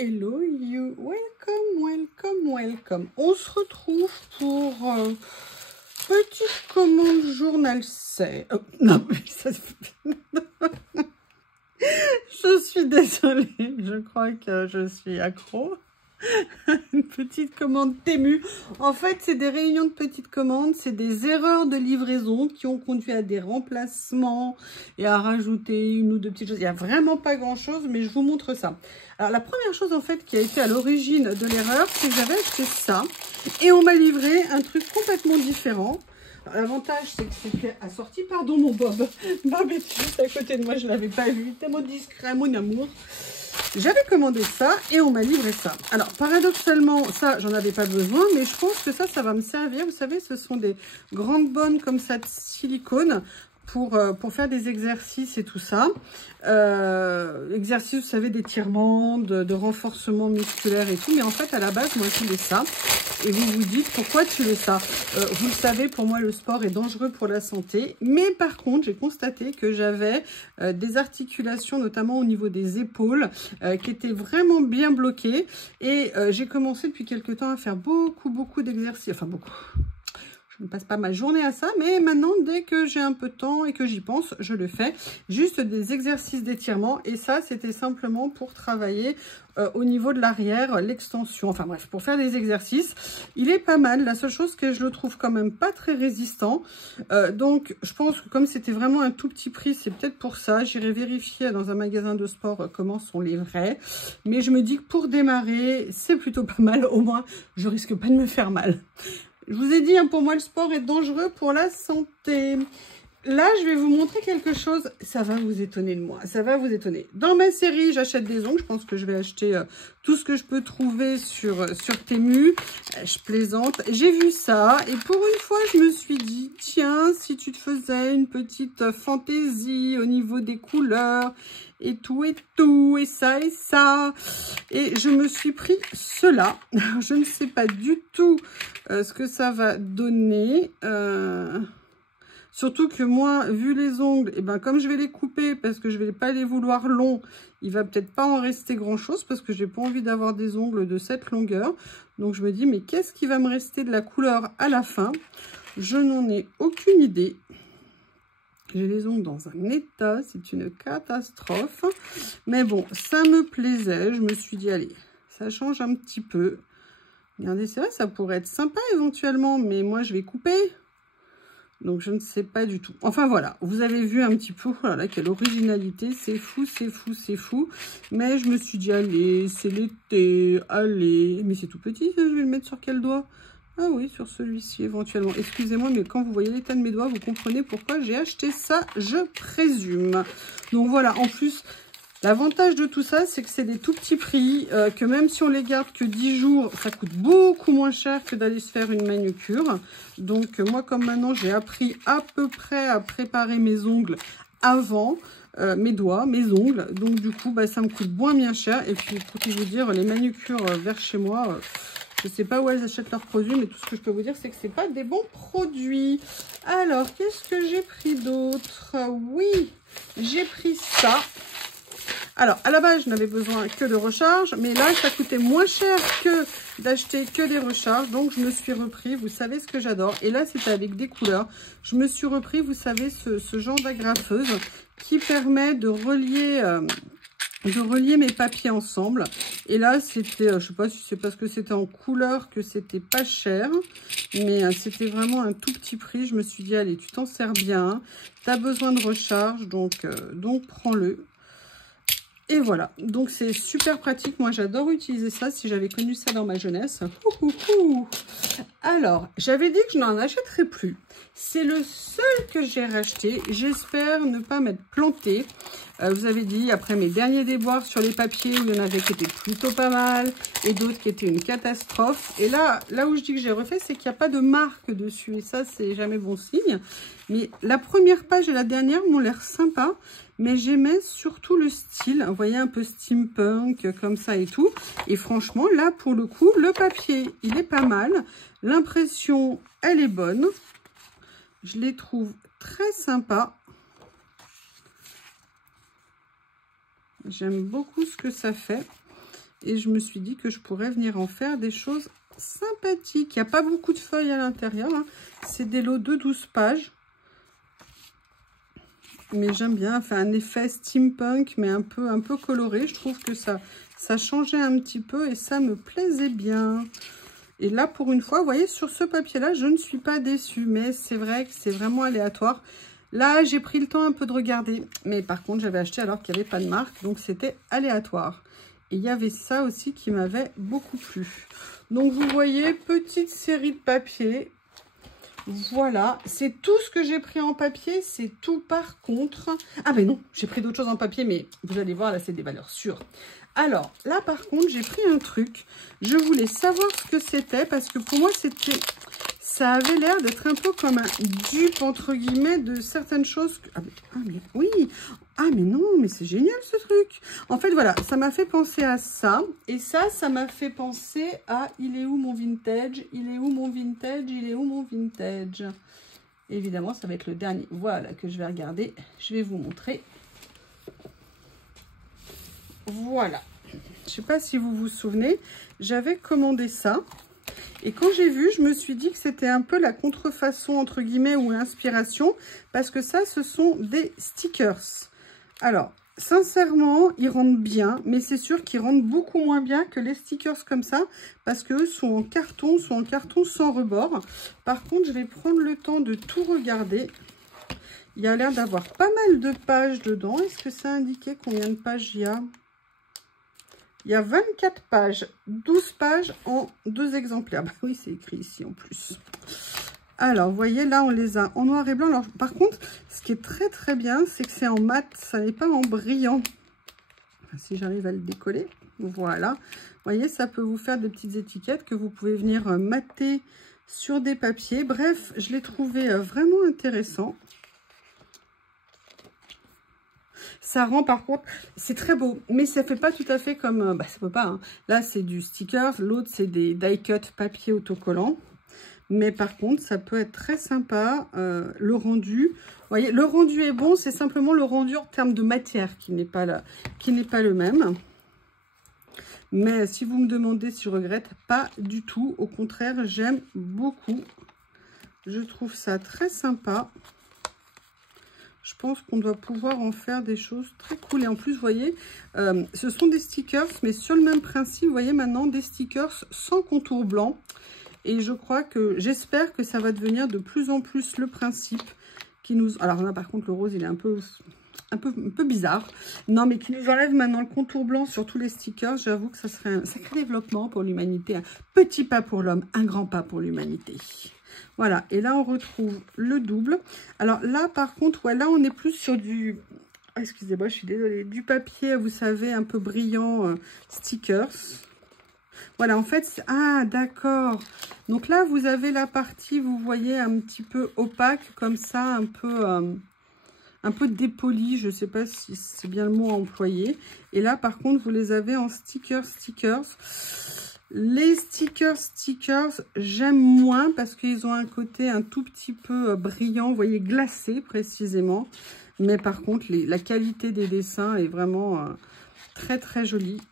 Hello you, welcome, welcome, welcome. On se retrouve pour petite commande journal C. Non, mais ça... Je suis désolée, je crois que je suis accro. Une petite commande Temu. En fait, c'est des réunions de petites commandes, c'est des erreurs de livraison qui ont conduit à des remplacements et à rajouter une ou deux petites choses. Il n'y a vraiment pas grand-chose, mais je vous montre ça. Alors, la première chose, en fait, qui a été à l'origine de l'erreur, c'est que j'avais acheté ça et on m'a livré un truc complètement différent. L'avantage, c'est que c'était assorti. Pardon, mon Bob. Bob est juste à côté de moi, je ne l'avais pas vu. Tellement discret, mon amour. J'avais commandé ça et on m'a livré ça. Alors, paradoxalement, ça, j'en avais pas besoin, mais je pense que ça va me servir. Vous savez, ce sont des grandes bonnes comme ça de silicone pour faire des exercices et tout ça. Exercices, vous savez, d'étirement, de renforcement musculaire et tout. Mais en fait, à la base, moi, je voulais ça. Et vous vous dites, pourquoi tu veux ça? Vous le savez, pour moi, le sport est dangereux pour la santé. Mais par contre, j'ai constaté que j'avais des articulations, notamment au niveau des épaules, qui étaient vraiment bien bloquées. Et j'ai commencé depuis quelques temps à faire beaucoup d'exercices. Enfin, beaucoup. Je ne passe pas ma journée à ça, mais maintenant, dès que j'ai un peu de temps et que j'y pense, je le fais. Juste des exercices d'étirement. Et ça, c'était simplement pour travailler au niveau de l'arrière, l'extension. Enfin bref, pour faire des exercices. Il est pas mal. La seule chose que je le trouve quand même pas très résistant. Donc, je pense que comme c'était vraiment un tout petit prix, c'est peut-être pour ça. J'irai vérifier dans un magasin de sport comment sont les vrais. Mais je me dis que pour démarrer, c'est plutôt pas mal. Au moins, je risque pas de me faire mal. Je vous ai dit, hein, pour moi, le sport est dangereux pour la santé. Là, je vais vous montrer quelque chose. Ça va vous étonner de moi. Ça va vous étonner. Dans ma série, j'achète des ongles. Je pense que je vais acheter tout ce que je peux trouver sur Temu. Je plaisante. J'ai vu ça. Et pour une fois, je me suis dit, tiens, si tu te faisais une petite fantaisie au niveau des couleurs et tout, et ça, et ça. Et je me suis pris cela. Je ne sais pas du tout ce que ça va donner. Surtout que moi, vu les ongles, et ben comme je vais les couper parce que je vais pas les vouloir longs, il va peut-être pas en rester grand-chose parce que j'ai pas envie d'avoir des ongles de cette longueur. Donc je me dis, mais qu'est-ce qui va me rester de la couleur à la fin? Je n'en ai aucune idée. J'ai les ongles dans un état, c'est une catastrophe. Mais bon, ça me plaisait. Je me suis dit, allez, ça change un petit peu. Regardez, c'est vrai, ça pourrait être sympa éventuellement, mais moi, je vais couper. Donc, je ne sais pas du tout. Enfin, voilà, vous avez vu un petit peu, voilà, quelle originalité. C'est fou, c'est fou, c'est fou. Mais je me suis dit, allez, c'est l'été, allez. Mais c'est tout petit, je vais le mettre sur quel doigt? Ah oui, sur celui-ci éventuellement. Excusez-moi, mais quand vous voyez l'état de mes doigts, vous comprenez pourquoi j'ai acheté ça, je présume. Donc voilà, en plus, l'avantage de tout ça, c'est que c'est des tout petits prix, que même si on les garde que 10 jours, ça coûte beaucoup moins cher que d'aller se faire une manucure. Donc moi, comme maintenant, j'ai appris à peu près à préparer mes ongles avant, mes doigts, mes ongles. Donc du coup, bah, ça me coûte bien cher. Et puis, pour tout vous dire, les manucures vers chez moi... je ne sais pas où elles achètent leurs produits, mais tout ce que je peux vous dire, c'est que ce n'est pas des bons produits. Alors, qu'est-ce que j'ai pris d'autre? Oui, j'ai pris ça. Alors, à la base, je n'avais besoin que de recharge, mais là, ça coûtait moins cher que d'acheter que des recharges. Donc, je me suis repris, vous savez ce que j'adore. Et là, c'était avec des couleurs. Je me suis repris, vous savez, ce genre d'agrafeuse qui permet de relier... mes papiers ensemble. Et là, c'était, je sais pas si c'est parce que c'était en couleur que c'était pas cher, mais c'était vraiment un tout petit prix. Je me suis dit, allez, tu t'en sers bien, tu as besoin de recharge, donc prends-le. Et voilà, donc c'est super pratique. Moi, j'adore utiliser ça. Si j'avais connu ça dans ma jeunesse. Alors, j'avais dit que je n'en achèterais plus. C'est le seul que j'ai racheté. J'espère ne pas m'être plantée. Vous avez dit, après mes derniers déboires sur les papiers, où il y en avait qui étaient plutôt pas mal, et d'autres qui étaient une catastrophe. Et là où je dis que j'ai refait, c'est qu'il n'y a pas de marque dessus. Et ça, c'est jamais bon signe. Mais la première page et la dernière m'ont l'air sympa. Mais j'aimais surtout le style. Vous voyez, un peu steampunk, comme ça et tout. Et franchement, là, pour le coup, le papier, il est pas mal. L'impression, elle est bonne. Je les trouve très sympas. J'aime beaucoup ce que ça fait. Et je me suis dit que je pourrais venir en faire des choses sympathiques. Il n'y a pas beaucoup de feuilles à l'intérieur, hein. C'est des lots de 12 pages. Mais j'aime bien, fait un effet steampunk, mais un peu coloré. Je trouve que ça changeait un petit peu et ça me plaisait bien. Et là, pour une fois, vous voyez, sur ce papier-là, je ne suis pas déçue. Mais c'est vrai que c'est vraiment aléatoire. Là, j'ai pris le temps un peu de regarder. Mais par contre, j'avais acheté alors qu'il n'y avait pas de marque. Donc, c'était aléatoire. Et il y avait ça aussi qui m'avait beaucoup plu. Donc, vous voyez, petite série de papiers. Voilà, c'est tout ce que j'ai pris en papier, c'est tout par contre. Ah ben non, j'ai pris d'autres choses en papier, mais vous allez voir, là, c'est des valeurs sûres. Alors, là, par contre, j'ai pris un truc. Je voulais savoir ce que c'était, parce que pour moi, ça avait l'air d'être un peu comme un dupe, entre guillemets, de certaines choses. Oui, ah mais non, mais c'est génial ce truc. En fait, voilà, ça m'a fait penser à ça. Et ça m'a fait penser à « Il est où mon vintage? Il est où mon vintage? Il est où mon vintage ?» Évidemment, ça va être le dernier. Voilà, que je vais regarder. Je vais vous montrer. Voilà. Je ne sais pas si vous vous souvenez, j'avais commandé ça. Et quand j'ai vu, je me suis dit que c'était un peu la contrefaçon, entre guillemets, ou l'inspiration. Parce que ça, ce sont des stickers. Alors, sincèrement, ils rendent bien. Mais c'est sûr qu'ils rendent beaucoup moins bien que les stickers comme ça. Parce qu'eux sont en carton sans rebord. Par contre, je vais prendre le temps de tout regarder. Il y a l'air d'avoir pas mal de pages dedans. Est-ce que ça indiquait combien de pages il y a ? Il y a 24 pages, 12 pages en 2 exemplaires. Bah oui, c'est écrit ici en plus. Alors, vous voyez, là, on les a en noir et blanc. Alors, par contre, ce qui est très, très bien, c'est que c'est en mat. Ça n'est pas en brillant. Si j'arrive à le décoller. Voilà. Vous voyez, ça peut vous faire des petites étiquettes que vous pouvez venir mater sur des papiers. Bref, je l'ai trouvé vraiment intéressant. Ça rend par contre, c'est très beau, mais ça fait pas tout à fait comme, bah ça peut pas, hein. Là c'est du sticker, l'autre c'est des die cut papier autocollant. Mais par contre, ça peut être très sympa, le rendu. Vous voyez, le rendu est bon, c'est simplement le rendu en termes de matière qui n'est pas le même. Mais si vous me demandez si je regrette, pas du tout. Au contraire, j'aime beaucoup. Je trouve ça très sympa. Je pense qu'on doit pouvoir en faire des choses très cool. Et en plus, vous voyez, ce sont des stickers, mais sur le même principe, vous voyez maintenant des stickers sans contour blanc. Et je crois que, j'espère que ça va devenir de plus en plus le principe qui nous... Alors là, par contre, le rose, il est un peu bizarre. Non, mais qui nous enlève maintenant le contour blanc sur tous les stickers. J'avoue que ça serait un sacré développement pour l'humanité. Un petit pas pour l'homme, un grand pas pour l'humanité. Voilà, et là, on retrouve le double. Alors là, par contre, ouais, là, on est plus sur du... Excusez-moi, je suis désolée. Du papier, vous savez, un peu brillant, stickers. Voilà, en fait, ah, d'accord. Donc là, vous avez la partie, vous voyez, un petit peu opaque, comme ça, un peu dépoli. Je ne sais pas si c'est bien le mot à employer. Et là, par contre, vous les avez en stickers. Les stickers, j'aime moins parce qu'ils ont un côté un tout petit peu brillant, vous voyez, glacé précisément. Mais par contre, la qualité des dessins est vraiment très très jolie.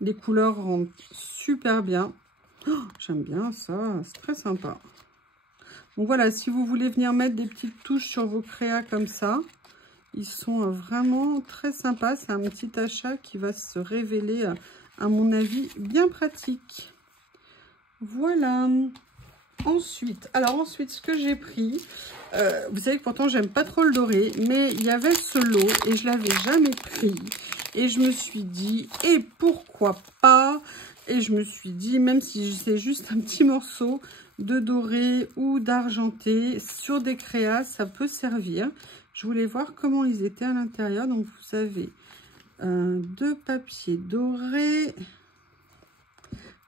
Les couleurs rendent super bien. Oh, j'aime bien ça, c'est très sympa. Donc voilà, si vous voulez venir mettre des petites touches sur vos créas comme ça, ils sont vraiment très sympas. C'est un petit achat qui va se révéler... à mon avis, bien pratique. Voilà. Ensuite, ce que j'ai pris, vous savez que pourtant, j'aime pas trop le doré, mais il y avait ce lot et je l'avais jamais pris. Et je me suis dit, et pourquoi pas? Et je me suis dit, même si c'est juste un petit morceau de doré ou d'argenté sur des créas, ça peut servir. Je voulais voir comment ils étaient à l'intérieur. Donc, vous avez... deux papiers dorés.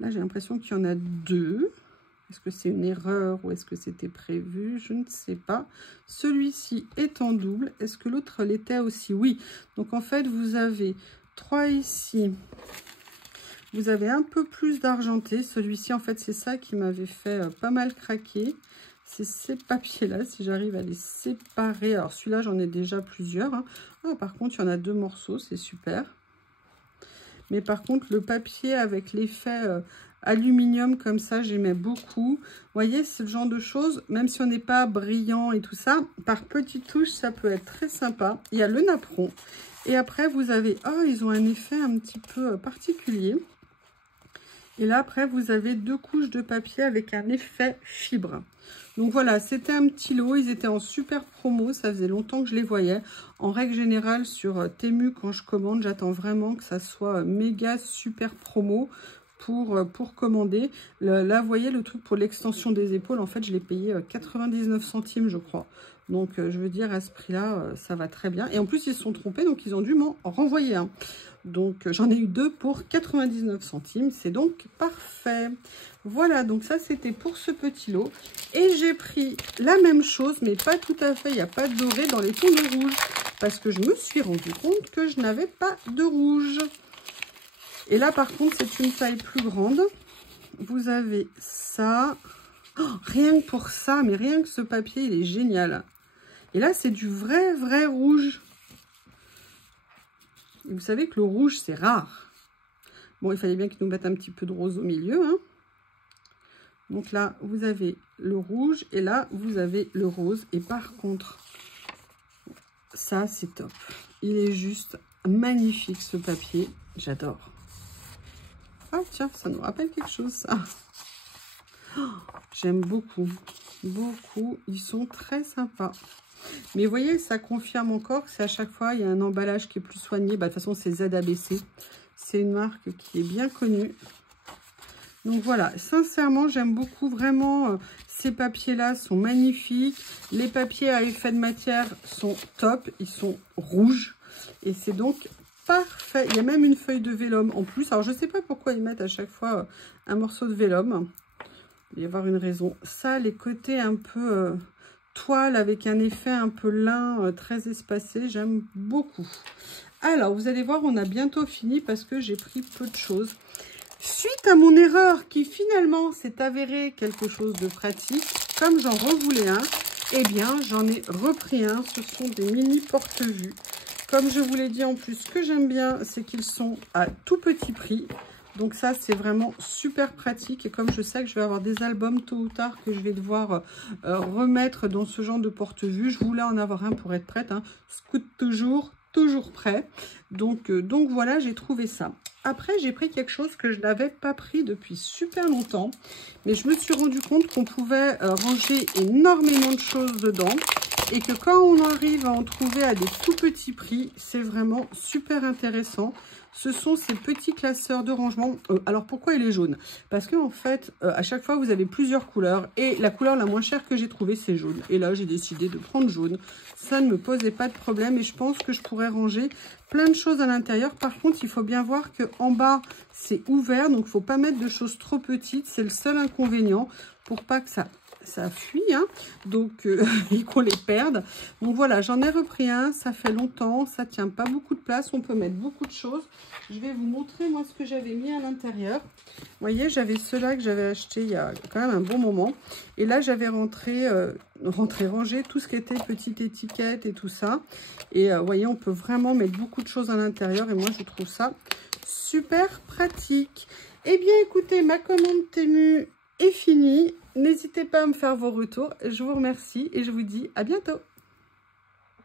Là, j'ai l'impression qu'il y en a deux. Est-ce que c'est une erreur ou est-ce que c'était prévu? Je ne sais pas. Celui-ci est en double. Est-ce que l'autre l'était aussi? Oui. Donc, en fait, vous avez 3 ici. Vous avez un peu plus d'argenté. Celui-ci, en fait, c'est ça qui m'avait fait pas mal craquer. C'est ces papiers-là, si j'arrive à les séparer. Alors, celui-là, j'en ai déjà plusieurs. Hein. Ah, par contre, il y en a 2 morceaux, c'est super. Mais par contre, le papier avec l'effet aluminium comme ça, j'aimais beaucoup. Vous voyez, ce genre de choses, même si on n'est pas brillant et tout ça, par petites touches, ça peut être très sympa. Il y a le napperon. Et après, vous avez... Oh, ils ont un effet un petit peu particulier. Et là, après, vous avez 2 couches de papier avec un effet fibre. Donc voilà, c'était un petit lot. Ils étaient en super promo. Ça faisait longtemps que je les voyais. En règle générale, sur Temu, quand je commande, j'attends vraiment que ça soit méga super promo pour commander. Là, vous voyez, le truc pour l'extension des épaules, en fait, je l'ai payé 99 centimes, je crois. Donc, je veux dire, à ce prix-là, ça va très bien. Et en plus, ils se sont trompés, donc ils ont dû m'en renvoyer un. Donc, j'en ai eu 2 pour 99 centimes. C'est donc parfait. Voilà, donc ça, c'était pour ce petit lot. Et j'ai pris la même chose, mais pas tout à fait. Il n'y a pas de doré dans les tons de rouge. Parce que je me suis rendu compte que je n'avais pas de rouge. Et là, par contre, c'est une taille plus grande. Vous avez ça. Oh, rien que pour ça, mais rien que ce papier, il est génial. Et là, c'est du vrai rouge. Et vous savez que le rouge, c'est rare. Bon, il fallait bien qu'ils nous mettent un petit peu de rose au milieu. Hein. Donc là, vous avez le rouge. Et là, vous avez le rose. Et par contre, ça, c'est top. Il est juste magnifique, ce papier. J'adore. Ah tiens, ça nous rappelle quelque chose, ça. Oh, j'aime beaucoup. Beaucoup. Ils sont très sympas. Mais vous voyez, ça confirme encore que c'est à chaque fois, il y a un emballage qui est plus soigné. Bah, de toute façon, c'est ZABC. C'est une marque qui est bien connue. Donc voilà, sincèrement, j'aime beaucoup. Vraiment, ces papiers-là sont magnifiques. Les papiers à effet de matière sont top. Ils sont rouges. Et c'est donc... parfait. Il y a même une feuille de vélum en plus. Alors, je ne sais pas pourquoi ils mettent à chaque fois un morceau de vélum. Il va y avoir une raison. Ça, les côtés un peu toile avec un effet un peu lin très espacé, j'aime beaucoup. Alors, vous allez voir, on a bientôt fini parce que j'ai pris peu de choses. Suite à mon erreur qui finalement s'est avérée quelque chose de pratique, comme j'en revoulais un, eh bien, j'en ai repris un. Ce sont des mini porte-vue. Comme je vous l'ai dit en plus, ce que j'aime bien, c'est qu'ils sont à tout petit prix. Donc ça, c'est vraiment super pratique. Et comme je sais que je vais avoir des albums tôt ou tard que je vais devoir remettre dans ce genre de porte-vue, je voulais en avoir un pour être prête. Hein. Scout toujours prêt. Donc voilà, j'ai trouvé ça. Après, j'ai pris quelque chose que je n'avais pas pris depuis super longtemps. Mais je me suis rendu compte qu'on pouvait ranger énormément de choses dedans. Et que quand on arrive à en trouver à des tout petits prix, c'est vraiment super intéressant. Ce sont ces petits classeurs de rangement. Alors, pourquoi il est jaune? Parce qu'en fait, à chaque fois, vous avez plusieurs couleurs. Et la couleur la moins chère que j'ai trouvée, c'est jaune. Et là, j'ai décidé de prendre jaune. Ça ne me posait pas de problème. Et je pense que je pourrais ranger plein de choses à l'intérieur. Par contre, il faut bien voir qu'en bas, c'est ouvert. Donc, il ne faut pas mettre de choses trop petites. C'est le seul inconvénient pour pas que ça fuit, hein, donc et qu'on les perde. Donc voilà, j'en ai repris un, ça fait longtemps, ça tient pas beaucoup de place, on peut mettre beaucoup de choses. Je vais vous montrer moi ce que j'avais mis à l'intérieur. Vous voyez, j'avais ceux-là que j'avais acheté il y a quand même un bon moment. Et là, j'avais rangé tout ce qui était petite étiquette et tout ça. Et vous voyez, on peut vraiment mettre beaucoup de choses à l'intérieur. Et moi, je trouve ça super pratique. Eh bien, écoutez, ma commande Temu est finie. N'hésitez pas à me faire vos retours. Je vous remercie et je vous dis à bientôt.